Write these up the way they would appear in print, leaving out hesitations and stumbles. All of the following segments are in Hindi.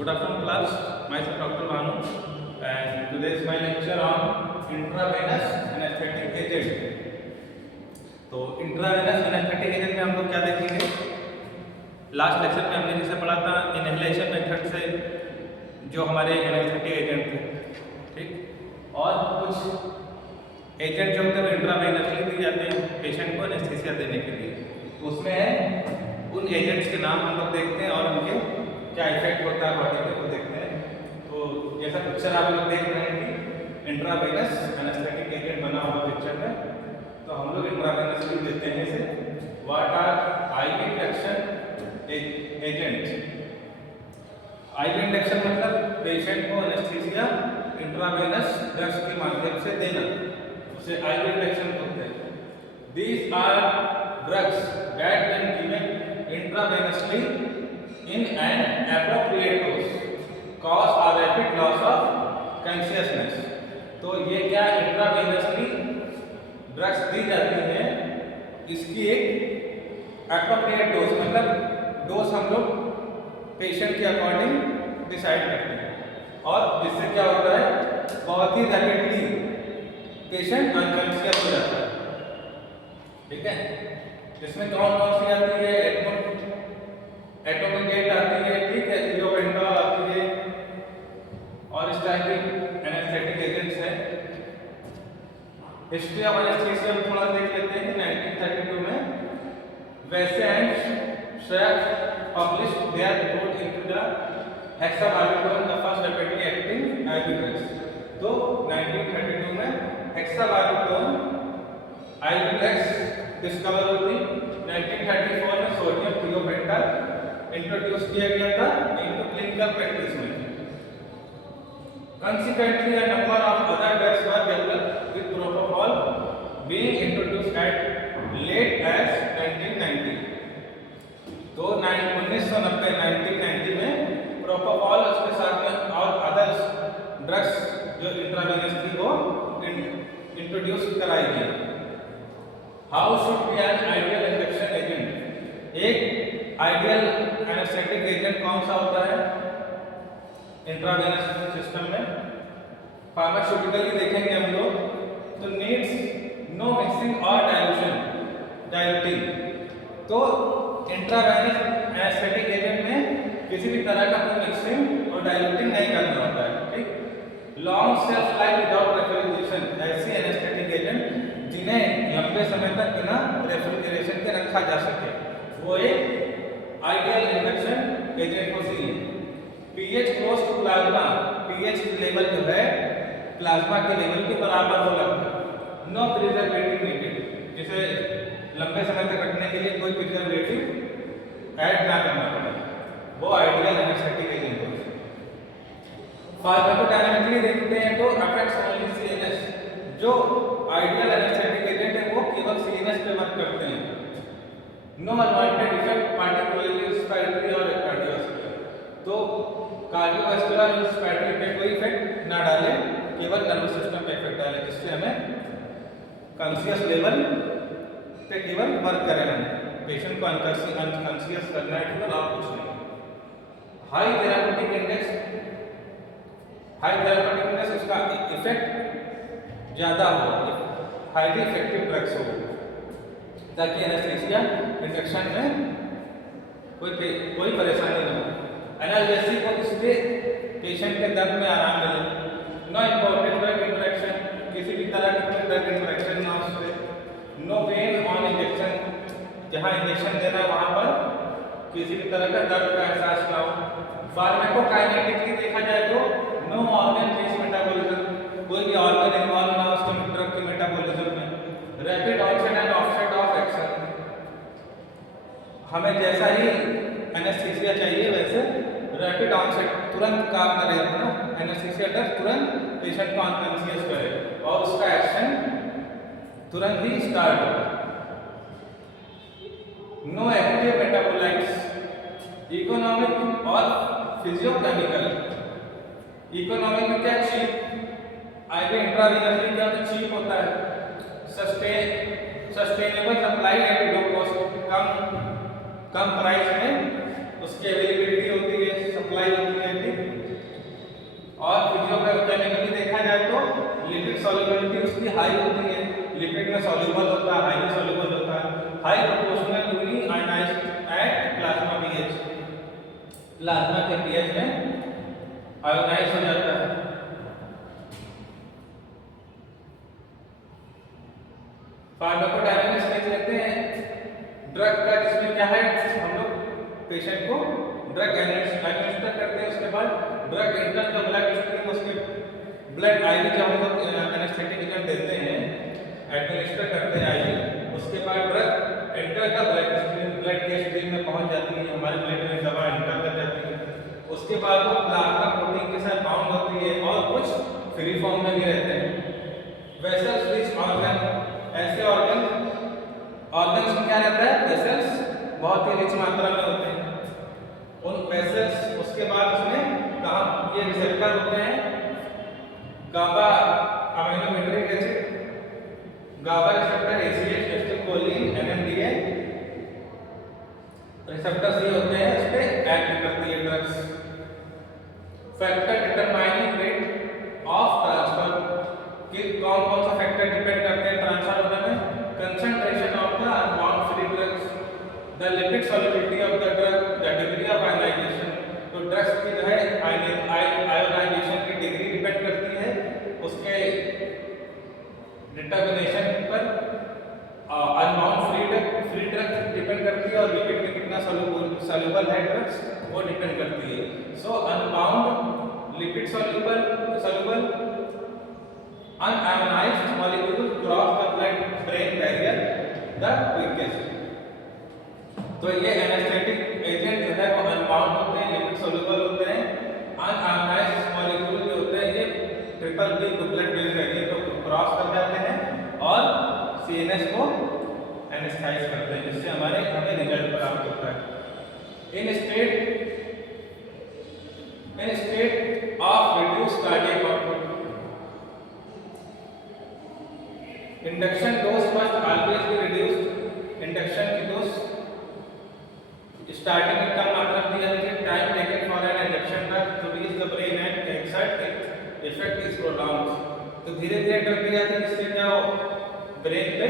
Good afternoon, class. Myself Dr. Bhanu, and today is my lecture on intravenous anesthetic agent. तो इंट्रावेनस एनेस्थेटिक एजेंट में हम लोग क्या देखेंगे? लास्ट लेक्चर में हमने जिसे पढ़ा था इनहेलेशन मेथड से जो हमारे एनेस्थेटिक एजेंट थे, ठीक। और कुछ एजेंट जो होते हैं इंट्रावेनसली दिए जाते हैं पेशेंट को एनेस्थीसिया देने के लिए। तो उसमें है उन एजेंट्स के नाम हम लोग देखते हैं और उनके क्या इफेक्ट होता है बॉडी पे वो देखते हैं। तो जैसा पिक्चर आप लोग देख रहे हैं कि इंट्रावेनस एनेस्थेटिक एजेंट बना हुआ पिक्चर में, तो हम लोग इंट्रावेनसली देते हैं इसे। What are IV induction agent? IV induction मतलब पेशेंट को एनेस्थीसिया इंट्रावेनस ड्रग्स के माध्यम से देना, उसे आईवी इंडक्शन बोलते हैं। These are drugs that can given intravenously in an appropriate dose cause a rapid loss of consciousness। तो ये क्या इंट्रावेनसली ड्रग्स दी जाती हैं, इसकी एक एप्रोप्रिएट डोज मतलब डोज हम लोग पेशेंट के अकॉर्डिंग डिसाइड करते हैं और जिससे क्या होता है बहुत ही रैपिडली पेशेंट अनकॉन्शियस हो जाता है, ठीक है। इसमें कौन कौन सी आती है? एटोमिक आती है, ठीक है, थियोपेंटॉल आती है और इस टाइप के एनेस्थेटिक एजेंट्स हैं। हिस्ट्री ऑफ एनेस्थीसिया में थोड़ा देख लेते हैं कि 1932 में Weese and Scharpff published their report into the hexobarbitone the first rapidly acting IV drugs. तो 1932 में हेक्साबार्बिटोन आईवी ड्रग्स डिस्कवर होती। 1934 में सोडियम थियोपेंटॉल इंट्रोड्यूस किया गया था इनटू क्लिनिकल प्रैक्टिस में। Consequently, a number of other drugs were developed with propofol being introduced at late as 1990। तो 1990 में प्रोपोफॉल उसके साथ में और अदर्स ड्रग्स जो इंट्रावेनस थी वो इंट्रोड्यूस कराई गई। How should be an ideal induction agent? एक आइडियल एनेस्थेटिक एजेंट कौन सा होता है इंट्रावेनस सिस्टम में? फार्मास्यूटिकली देखेंगे हम लोग तो नीड्स नो मिक्सिंग और डाइल्यूटिंग। तो इंट्रावेनस एनेस्थेटिक एजेंट में किसी भी तरह का कोई मिक्सिंग और डाइल्यूटिंग नहीं करना होता है, ठीक। Long shelf life without refrigeration, ऐसी एनेस्थेटिक एजेंट जिन्हें लंबे समय तक बिना रेफ्रिजरेशन के रखा जा सके, वो एक आइडियल इंडक्शन एजेंट होती है। PH close to plasma, pH level जो है प्लाज्मा के लेवल के बराबर हो लगता है। नो प्रिजर्वेटिव नीडेड, जिसे लंबे समय तक रखने के लिए कोई प्रिजर्वेटिव ऐड ना करना पड़े, वो आइडियल एनेस्थेटिक एजेंट होती है। फार्माकोडायनामिकली देखते हैं तो अफेक्ट्स ओनली सीएनएस। जो आइडियल एनेस्थेटिक एजेंट है वो केवल सीएनएस पे वर्क करते हैं। No unwanted effect particularly respiratory और कार्डियोवैस्कुलर। तो कार्डियोवैस्कुलर और रेस्पिरेटरी पे कोई इफेक्ट ना डाले, केवल नर्वस सिस्टम पे इफेक्ट डाले, जिससे हमें कॉन्शियस लेवल पे केवल वर्क करें, हम पेशेंट को अनकॉन्शियस करना है केवल, और कुछ नहीं। हाई थेराप्यूटिक इंडेक्स, उसका इफेक्ट ज़्यादा हो, हाईली इफेक्टिव ड्रग्स हो, ताकि एनेस्थीसिया इंडक्शन में कोई परेशानी ना हो। एनाल्जेसिक हो, इसलिए पेशेंट के दर्द में आराम मिले। नो इम्पोर्टेंट ड्रग इंटरेक्शन, किसी भी तरह की ड्रग इंटरेक्शन ना उससे। नो पेन ऑन इंजेक्शन, जहाँ इंजेक्शन देना है वहाँ पर किसी भी तरह का दर्द का एहसास ना हो। फार्माकोकाइनेटिकली देखा जाए तो नो ऑर्गन बेस्ड मेटाबॉलिज्म, कोई भी ऑर्गन इन्वॉल्व ना हो उसके ड्रग के मेटाबॉलिज्म में। Rapid onset and offset of action, हमें जैसा ही एनेस्थीसिया चाहिए वैसे रैपिड ऑनसेट, तुरंत काम करे ना एनेस्थीसिया ड्रग, तुरंत पेशेंट को अनकॉन्शियस करे और उसका एक्शन तुरंत ही स्टार्ट हो। नो एक्टिव मेटाबोलाइट्स, इकोनॉमिक और फिजियोकेमिकल। इकोनॉमिक में क्या? चीप। आईवी इंट्रावेनसली क्या तो चीप होता है, sustainable supply at low cost, come price में उसकी अवेलेबिलिटी होती है, सप्लाई होती है, ठीक। सॉल्युबिलिटी उसकी हाई होती है, लिपिड में सॉल्युबल होता है, हाई में सॉल्युबल होता है, high proportional unique ionised at plasma pH, plasma के पीएच में आयोनाइज हो जाता है। फार्माकोडायनामिक्स में लेते हैं ड्रग का, जिसमें क्या है हम लोग पेशेंट को ड्रग एडमिनिस्टर करते हैं, उसके बाद drug enter the blood stream, उसके ब्लड आईवी जब हम लोग एनेस्थेटिक एजेंट देते हैं, एडमिनिस्टर करते हैं आईवी, उसके बाद drug enter the blood stream, blood के स्ट्रीम में पहुंच जाती है, हमारे ब्लड में दवा इंटर कर जाती है, उसके बाद वो प्लाज्मा प्रोटीन के साथ बाउंड होती है और कुछ फ्री फॉर्म में भी रहते हैं। वेसल्स रिच ऑर्गन, ऐसे ऑर्गन्स में क्या रहता है, वेसल्स बहुत ही रिच मात्रा में होते हैं, उन वेसल्स, उसके बाद उसमें कहाँ ये रिसेप्टर होते हैं, GABA aminobutyric acid, GABA receptor, ACh, acetylcholine, NMDA receptors ये होते हैं, इस पे एक्ट करती है drugs. Factor determining rate of transfer, कि कौन कौन सा फैक्टर डिपेंड करते हैं ट्रांसफर होने में, concentration of the unbound free drugs, the lipid solubility of the drug, the degree of ionisation, तो ड्रग्स की जो है आयोनाइजेशन की डिग्री डिपेंड करती है उसके डिटर्मिनेशन पर, अनबाउंड फ्री ड्रग डिपेंड करती है, और लिपिड में कितना सॉल्युबल है ड्रग्स वो डिपेंड करती है। So unbound lipid soluble unionised molecule cross the blood brain barrier the quickest. तो ये एनेस्थेटिक एजेंट जो है वो अनबाउंड होते हैं, लिपिड सॉल्युबल होते हैं, अनआयोनाइज्ड मॉलिक्यूल जो होते हैं ये ट्रिपल बी को ब्लड ब्रेन बैरियर को क्रॉस कर जाते हैं और सीएनएस को एनेस्थाइज करते हैं, जिससे हमें रिजल्ट प्राप्त होता है। In state of reduced cardiac output, induction dose must always be reduced, induction की डोज स्टार्टिंग में कम मात्रा में दी जाती है, time taken for an induction drug to reach the brain and exert it effect is prolonged, तो धीरे धीरे ड्रग दी जाती है, जिससे क्या हो ब्रेन पे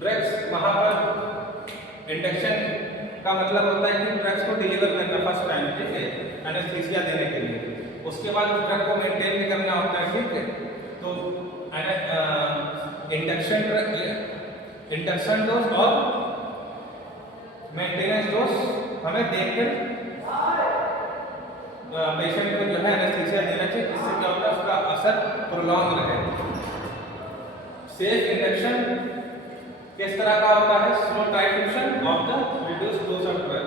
ड्रग्स, वहां पर इंडक्शन का मतलब होता है कि ड्रग्स को डिलीवर करना फर्स्ट टाइम, ठीक है, एनेस्थीसिया देने के लिए, उसके बाद उस ड्रग को मेंटेन भी करना होता है, ठीक है। तो इंडक्शन डोज और मेंटेनेंस डोज हमें देखकर पेशेंट को जो है एनेस्थीसिया देना चाहिए, जिससे क्या होता है उसका असर प्रोलॉन्ग रहे। सेफ इंडक्शन किस तरह का होता है, slow titration of the reduced dose of drug,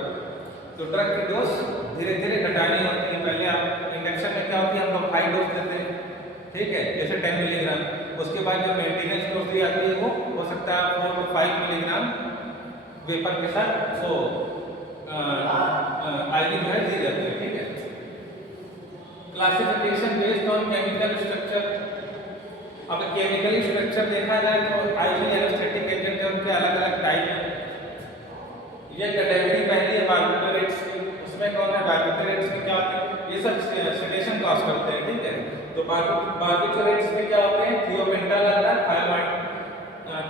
तो ड्रग की डोज धीरे धीरे घटानी होती है। पहले आप इंडक्शन में क्या होती है, हम लोग हाई डोज देते हैं, ठीक है, जैसे 10 मिलीग्राम, उसके बाद जो मेंटेनेंस डोज दी जाती है वो हो सकता है 4 to 5 मिलीग्राम वेपर के साथ वो आईवी जो है दी जाती है, ठीक है। Classification based on chemical structure, अब केमिकली स्ट्रक्चर देखा जाए तो आईवी एनेस्थेटिक एजेंट है उनके अलग अलग टाइप हैं। ये कैटेगरी पहली है बार्बिटरेट्स की, उसमें कौन है, बार्बिटरेट्स में क्या होता है, ये सब सेडेशन कॉज करते हैं, ठीक है। तो बार्बिटरेट्स में क्या होते हैं, थियोपेंटाल आता है, थायमाइड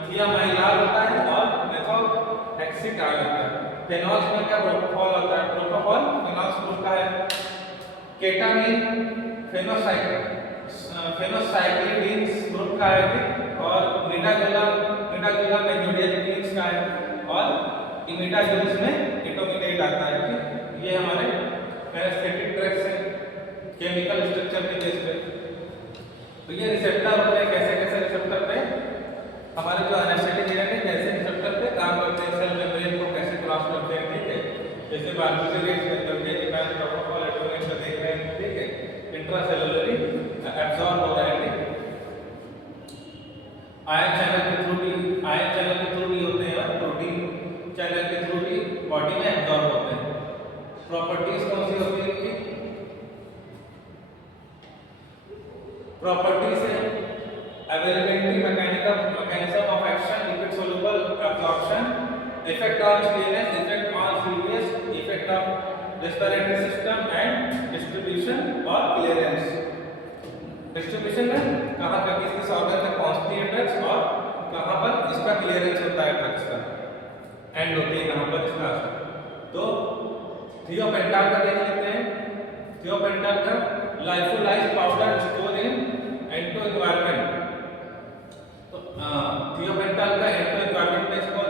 थियामाइलाल होता है और मेथोहेक्सिटाल होता है। फेनॉल्स में क्या प्रोपोफॉल होता है, प्रोपोफॉल फेनॉल्स ग्रुप का है। केटामीन फेनोसाइक्लिडीन्स ग्रुप का है और मिडाजोला मेजोडियाजिटिन्स का है और इमिडाजोल्स में इटोमिलेट आता है, ठीक। ये हमारे एनेस्थेटिक ड्रग्स हैं केमिकल स्ट्रक्चर के बेस पे। तो ये रिसेप्टर होते हैं, कैसे कैसे रिसेप्टर पे हमारे जो एनेस्थेटिक एजेंट है कैसे रिसेप्टर पे काम करते हैं, सेल मेम्ब्रेन को कैसे क्रॉस करते हैं, ठीक है। जैसे बार्बिटरेट्स मेथोडे इमेज प्रोपोफॉल एटोमिन को देख रहे हैं, ठीक है, इंट्रासेलुलरी एब्जॉर्ब हो रहा है। आयन चैनल के थ्रू भी होते हैं और प्रोटीन चैनल के थ्रू भी बॉडी में एब्जॉर्ब होते हैं। प्रॉपर्टीज कौन सी होती है इनकी, प्रॉपर्टीज है availability, mechanism of action, lipid soluble absorption, effect on stainless, effect on serious, effect of respiratory system and distribution और क्लियरेंस। डिस्ट्रीब्यूशन में कहाँ पर किस किस ऑर्गन में पहुंचती है ड्रग्स और कहाँ पर इसका क्लियरेंस होता है ड्रग्स का, एंड होती है कहाँ पर इसका। तो थियोपेंटाल का देख लेते हैं। थियोपेंटाल का लाइफोलाइज्ड पाउडर स्टोर इन एंटो एनवायरनमेंट। तो थियोपेंटाल का एंटो एनवायरनमेंट में इसको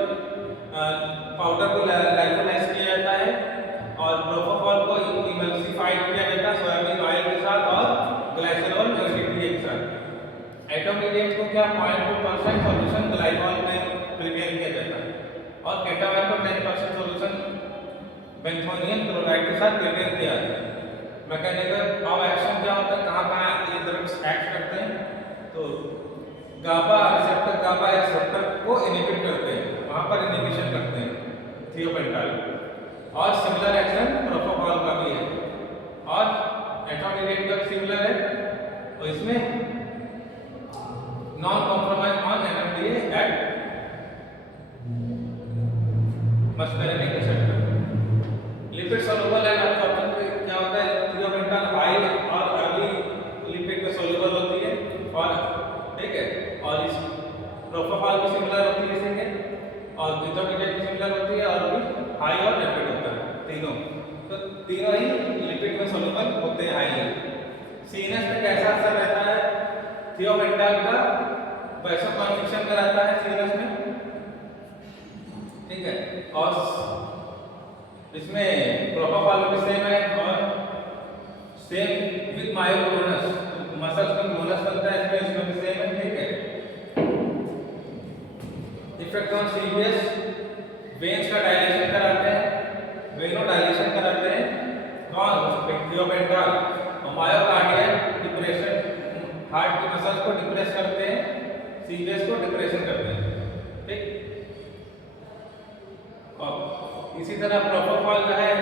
पाउडर को लाइफोलाइज किया जाता है और प्रोपोफॉल को इमल्सिफाइड किया जाता है सोयाबीन ऑयल के साथ और ग्लाइसरॉल के साथ। एटोमीडिएट को क्या 0.2% सॉल्यूशन ग्लाइकॉल में प्रिपेयर किया जाता है और केटामाइन को 10% सॉल्यूशन बेंथोनियम क्लोराइड के साथ प्रिपेयर किया जाता है। मैकेनिज्म ऑफ एक्शन क्या होता है, कहाँ ये ड्रग्स एक्ट करते हैं, तो गाबा रिसेप्टर को इनहिबिट करते हैं, वहाँ पर इनहिबिशन करते हैं थियोपेंटाल। और सिमिलर एक्शन प्रोपोफॉल का भी है और एटोमीडिएट का सिमिलर है, तो इसमें non compromise on NMDA at muscarinic receptor. Lipid soluble है, आपका ऑप्शन पे क्या होता है, थियोपेंटाल हाई और अर्ली लिपिड में सॉल्युबल होती है और ठीक है, और इस प्रोपोफॉल भी सिमिलर होती है इसी के, और एटोमीडिएट भी सिमिलर होती है और भी हाई और रैपिड होता है तीनों। तो तीनों ही लिपिड में सॉल्युबल होते हैं हाई। सीएनएस में कैसा असर रहता है थियोपेंटाल का, वैसा कॉन्फिक्शन का रहता है सीएनएस में, ठीक है, और इसमें प्रोपोफॉल भी सेम है और सेम विद मायोक्लोनस, मसल्स में क्लोनस बनता है इसमें भी सेम है, ठीक है। इफेक्ट ऑन सीवियस वेन्स का डायलेशन कराते हैं, वेनो डायलेशन कराते हैं कौन, थियोपेंटाल। और मायोकार्डियल डिप्रेशन, हार्ट की मसल्स को डिप्रेस करते हैं, सीवियस को डिप्रेशन करते हैं, ठीक। और इसी तरह प्रोपोफॉल जो है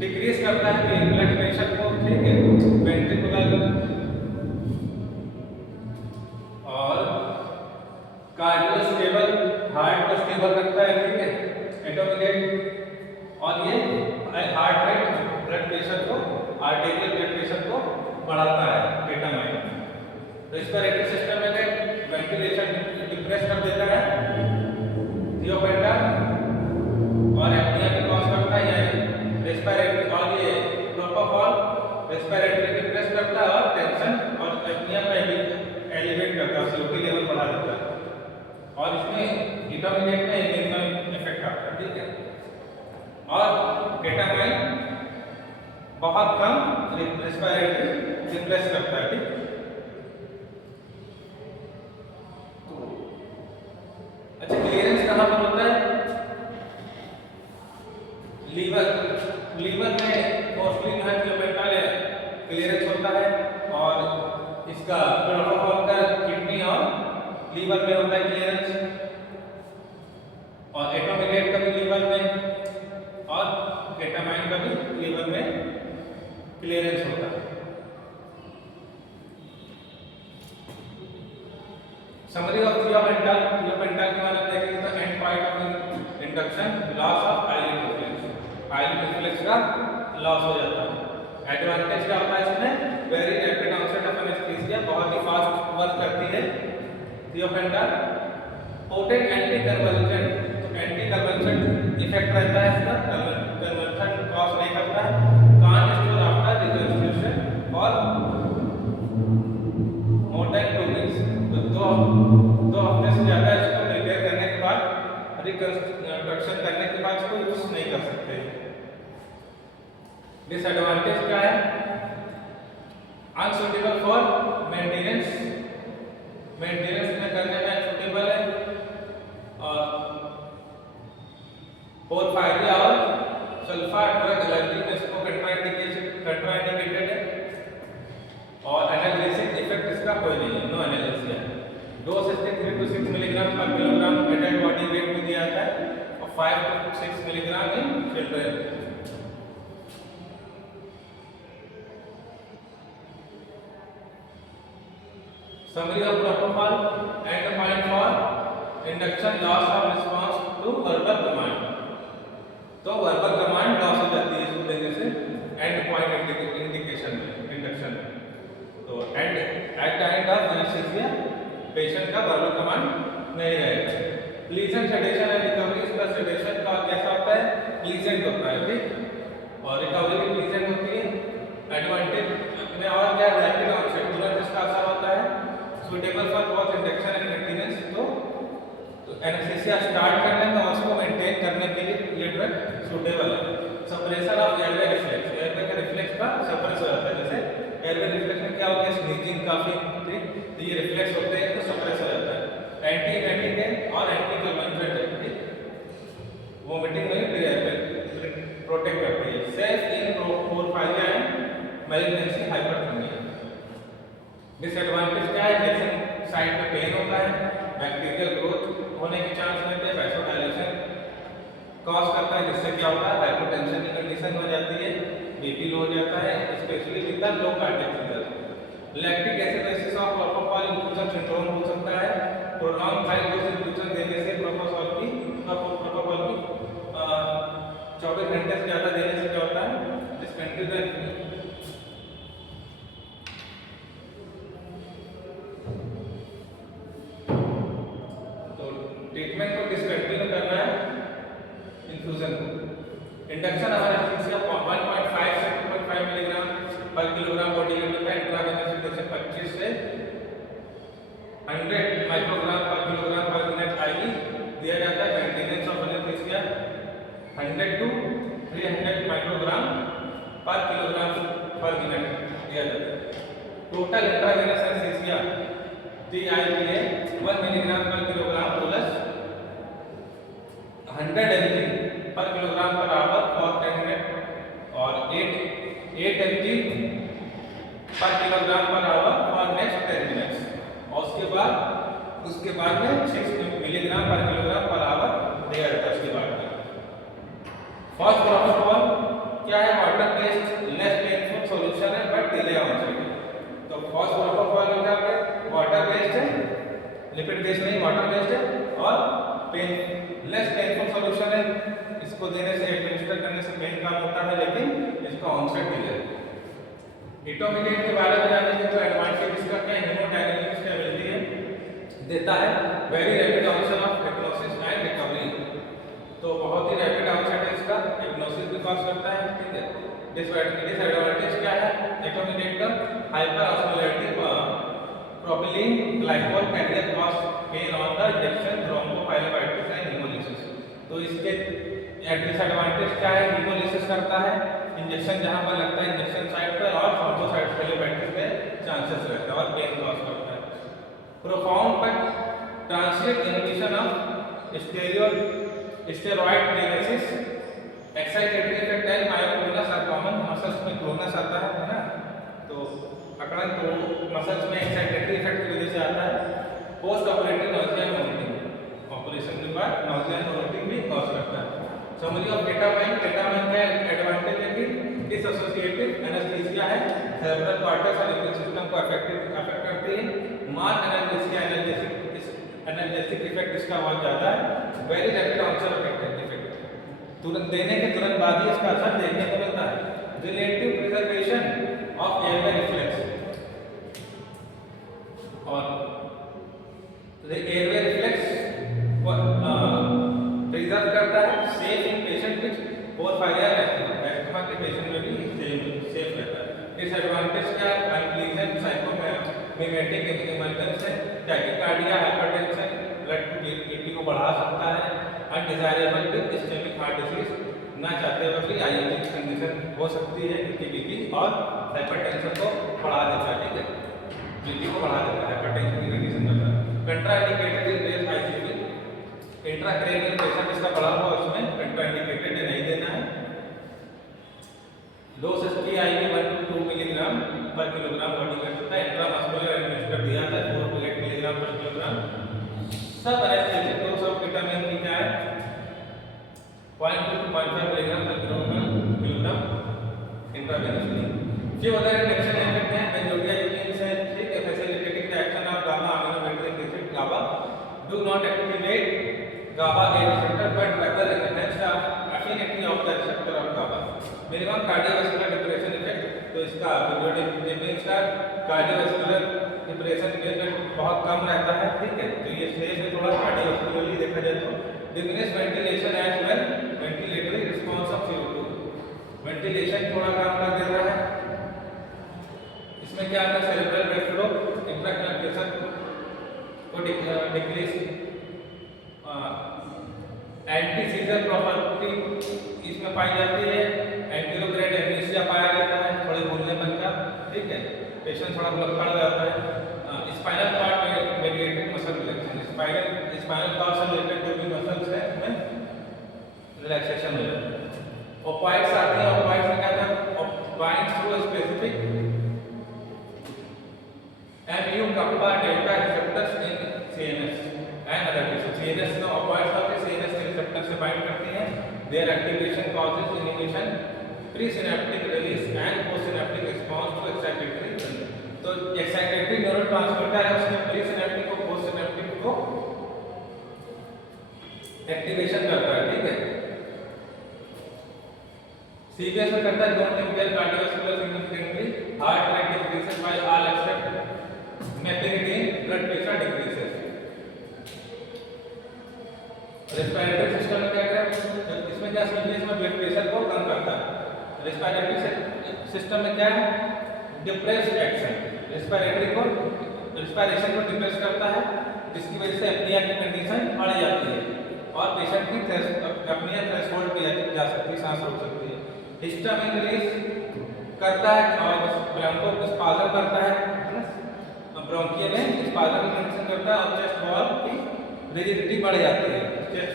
डिक्रीज करता है ब्लड प्रेशर को, ठीक है, वेंट्रिकुलर और कार्डियो स्टेबल, हार्ट को स्टेबल रखता है, ठीक है, एटोमीडिएट। और ये हार्ट रेट, ब्लड प्रेशर को, आर्टेरियल ब्लड प्रेशर को बढ़ाता है केटामाइन। रेस्पिरेटरी सिस्टम में वेंटिलेशन डिप्रेस कर देता है थियोपेंटाल और एपनिया भी कॉज करता है, रेस्पिरेटरी, और ये प्रोपोफॉल रेस्पिरेटरी डिप्रेस करता है और टेंशन और एपनिया को एलिवेट करता है, सीओपी लेवल बढ़ा देता है, और इसमें एटोमीडिएट में इन्फेक्शन इफेक्ट आता है, ठीक है। और केटामाइन बहुत कम रेस्पिरेटरी डिप्रेस करता है, ठीक। अच्छा, क्लियरेंस कहाँ पर होता है, लीवर में मोस्टली जो है थियोपेंटाल क्लियरेंस होता है, और इसका प्रोपोफॉल का किडनी और लीवर में होता है क्लियरेंस, और एटोमीडिएट का भी लीवर में और केटामाइन का भी लीवर में क्लियरेंस होता है। समरी ऑफ थियोपेंटाल, थियोपेंटाल के बारे में देखेंगे तो end point of induction, loss of eyelash reflex, eyelash reflex का लॉस हो जाता है। एडवांटेज क्या होता है इसमें, very rapid onset of anaesthesia, बहुत ही फास्ट वर्क करती है थियोपेंटाल। पोटेंट एंटी कन्वल्जेंट, तो एंटी कन्वल्जेंट इफेक्ट रहता है इसका, कन्वल्जन कॉज नहीं करता है, कांट स्टोर आफ्टर रिकंस्ट्रक्शन और मोर देन 2 वीक्स, दो हफ्ते से ज्यादा इसको प्रिपेयर करने के बाद, रिकंस्ट्रक्शन करने के बाद इसको यूज नहीं कर सकते। डिसएडवांटेज क्या है, अनसुटेबल फॉर मेंटेनेंस, मेंटेनेंस में करने में सुटेबल है, और पोरफायरिया और सल्फा ड्रग एलर्जी में इसको कंट्राइंडिकेटेड है, और एनाल्जेसिक इफेक्ट इसका कोई नहीं है, नो एनाल्जेसिया। डोज इसके 3 to 6 मिलीग्राम पर किलोग्राम एडल्ट बॉडी वेट में दिया जाता है और 5 to 6 milligram in children. Summary of protocol and the point for induction loss of response to verbal command, तो verbal command लॉस हो जाती है इसको देने से, एंड पॉइंट इंडिकेशन में, इंडक्शन में। तो at the end of anaesthesia patient का वर्बल कमांड नहीं रहेगा। प्लीजेंट सेडेशन एंड रिकवरी, इसका सेडेशन का कैसा होता है, प्लीजेंट होता है, ठीक, और रिकवरी भी प्लीजेंट होती है। एडवांटेज में और क्या, रैपिड ऑनसेट, तुरंत इसका असर होता है, suitable for both induction and maintenance. तो एनेस्थीसिया स्टार्ट करने में और उसको मेंटेन करने के लिए ये ड्रग सुटेबल है। Suppression of airway reflex, airway का रिफ्लेक्स का सप्रेस हो जाता है। जैसे एयरवे रिफ्लेक्स में क्या होता है, स्नीजिंग काफी, ठीक, तो ये रिफ्लेक्स होते हैं तो सप्रेस हो जाता है। एंटी इमेटिक है और एंटी कन्वर्जेंट है, वोमिटिंग में प्रोटेक्ट करती है। Safe in porphyria and malignancy hyperthermia. Disadvantage क्या है, इंजेक्शन साइट पे पेन होता है, बैक्टीरियल ग्रोथ होने के चांस रहते हैं, वैसोडाइलेशन कॉज करता है, जिससे क्या होता है, हाइपोटेंशन की कंडीशन हो जाती है, बीपी लो हो जाता है, specially with the low cardiac figure. Lactic acidosis of propofol infusion syndrome हो सकता है। प्रोलॉन्ग हाई डोज इन्फ्यूजन देने से प्रोपोफॉल की 24 घंटे से ज्यादा देने से क्या होता है, डिसकंटिन्यूस। ट्रीटमेंट को डिसकंटिन्यू करना है इन्फ्यूजन को। इंडक्शन ऑफ एनेस्थीसिया 1.5 से 2.5 मिलीग्राम पर किलोग्राम बॉडी वेट होता है। इंट्रावेनस इंजेक्शन 25 से 100 माइक्रोग्राम पर किलोग्राम पर मिनट आईवी दिया जाता है। Maintenance of anaesthesia 100 to 300 microgram पर किलोग्राम पर मिनट दिया जाता है। Total intravenous anaesthesia TIV 1 milligram पर किलोग्राम प्लस 100 mg पर kilogram per hour for 10 minute और 8 mg पर kilogram per hour for next 10 minutes. और उसके बाद में 6 मिलीग्राम पर किलोग्राम पर आवर दिया जाता है। उसके बाद में फर्स्ट प्रोपोफॉल क्या है, water based less painful solution है बट डिले ऑनसेट। तो फर्स्ट प्रोपोफॉल क्या है, वाटर बेस्ड है, लिपिड बेस्ड नहीं, वाटर बेस्ड है और लेस पेनफुल सॉल्यूशन है। इसको देने से, एडमिनिस्टर करने से पेन कम होता है, लेकिन इसका ऑनसेट डिले है। इटोमिडेट के बारे में जानेंगे तो एडवांटेज इसका क्या, हेमोडायनामिक स्टेबिलिटी है, देता है, very rapid onset of hypnosis and recovery. तो बहुत ही रैपिड ऑनसेट है इसका, हिप्नोसिस भी कॉज करता है, ठीक है। डिसएडवांटेज क्या है, इटोमिडेट का hyperosmolarity, propylene glycol can cause pain on the injection, thrombophlebitis and haemolysis. तो इसके डिसएडवांटेज क्या है, हेमोलिसिस करता है, इंजेक्शन जहां पर लगता है इंजेक्शन साइट पर, और थ्रोम्बोफाइलोबाइटिस के चांसेस रहते हैं और पेन कॉज करता है। Profound but transient inhibition of steroidogenesis, excitatory effect and myoclonus are common. Muscles में क्लोनस आता है ना, तो अकड़न तो मसल्स में एक्साइटेटरी इफेक्ट की वजह से आता है। Post operative nausea and vomiting, operation के बाद नॉजिया एंड वोमिटिंग भी कॉज करता है। समरी ऑफ केटामाइन, केटामाइन का एडवांटेज है कि डिसएसोसिएटिव एनेस्थीसिया है, सेरेब्रल कॉर्टेक्स और लिम्बिक सिस्टम को अफेक्ट करती है। मार्क एनाल्जेसिया, एनाल्जेसिक इफेक्ट इसका बहुत ज्यादा है। Very rapid onset of effect, तुरंत देने के तुरंत बाद ही इसका असर देखने को मिलता है। Relative preservation of airway reflex, और एयरवे रिफ्लेक्स प्रिजर्व करता है, safe in patient which porphyria asthma के पेशेंट में भी सेफ रहता है। डिसएडवांटेज क्या, अनप्लीजेंट साइकोमिमेटिक इमर्जेंस है, टैकीकार्डिया, हाइपरटेंशन, ब्लड बीपी को बढ़ा सकता है, undesirable with ischaemic heart disease, ना चाहते हुए भी ILD की कंडीशन हो सकती है, जिसकी बीपी और हाइपरटेंशन को बढ़ा देता है, ठीक है, बीपी को बढ़ा देता है, हाइपरटेंशन की कंडीशन करता है। Contraindicated in race ICP, intracranial pressure इसका बढ़ा हुआ, उसमें कंट्राइंडिकेटेड नहीं देना है। डोज इसकी आएगी 1 to 2 मिलीग्राम पर किलोग्राम बॉडी वेट होता है। इंट्रामस्कुलर एडमिनिस्टर दिया था 4 to 8 मिलीग्राम पर kilogram. Sub anaesthetic dose of ketamine की क्या है, 0.2 to 0.5 मिलीग्राम पर किलोग्राम इंट्रावेनसली। जो अदर इंजेक्शन इफेक्ट है, बेंजोडियाजेपिन्स है, ठीक है, facilitating the action of gamma aminometric acid GABA, do not activate GABA A receptor but rather enhance the affinity of the receptor of GABA, minimum cardiovascular depression effect। तो इसका जो डिफरेंस का कार्डियोवैस्कुलर डिप्रेशन पीरियड बहुत कम रहता है, ठीक है। तो ये सेफ है थोड़ा कार्डियोवैस्कुलरली देखा जाए तो। Diminish ventilation as well ventilatory response of CO2, ventilation थोड़ा कम कर देता है। इसमें क्या आता है, cerebral blood flow intracranial pressure को डिक्रीज, एंटी सीजर प्रॉपर्टी इसमें पाई जाती है, एंटीरोग्रेड एमनेसिया पाया जाता है, थोड़े भूलनेपन का, ठीक है। पेशेंट थोड़ा भुलक्कड़ जाता है। Spinal cord mediated muscle relaxation, spinal cord से रिलेटेड जो भी मसल्स है उसमें रिलैक्सेशन हो जाता है। ऑपॉइड्स आते हैं, ऑपॉइड्स में क्या था, binds to specific mu kappa delta receptors in CNS and other tissues। CNS में ऑपॉइड्स आते हैं, CNS के रिसेप्टर से बाइंड करती हैं। Their activation causes inhibition, presynaptic release and postsynaptic response to excitatory neuron। तो excitatory न्यूरोट्रांसमीटर है, उसमें प्रीसिनेप्टिक और पोस्टसिनेप्टिक को एक्टिवेशन करता है, ठीक है। CVS में करता है don't impair cardiovascular significantly, heart rate decreases by all except meperidine, blood pressure decreases। Respiratory system में क्या है, इसमें क्या CVS में ब्लड प्रेशर को कम करता है। रेस्पिरेटरी सिस्टम में क्या है, डिप्रेस्ड एक्शन, रेस्पिरेशन को डिप्रेस करता है, जिसकी वजह से एपनिया की कंडीशन बढ़ जाती है और पेशेंट की एपनिया थ्रेशोल्ड पे जा सकती है, सांस रोक सकती है। हिस्टामिन रिलीज करता है और ब्रोंको स्पाज्म करता है, ब्रोंकिया में स्पाज्म की कंडीशन करता है और चेस्ट वॉल की रिजिडिटी बढ़ जाती है। चेस्ट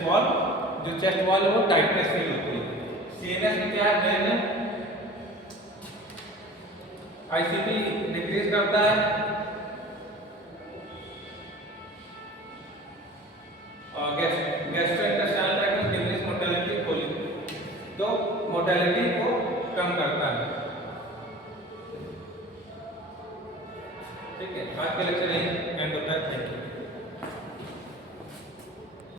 वॉल है वो टाइटनेस फील होती है। CNS में क्या है, ब्रेन में ICP डिक्रीज करता है और गैस्ट्रोइंटेस्टाइनल ट्रैक्ट में डिक्रीज मोर्टेलिटी कोलिक, तो मोर्टेलिटी को कम करता है, ठीक है। आज के लेक्चर यही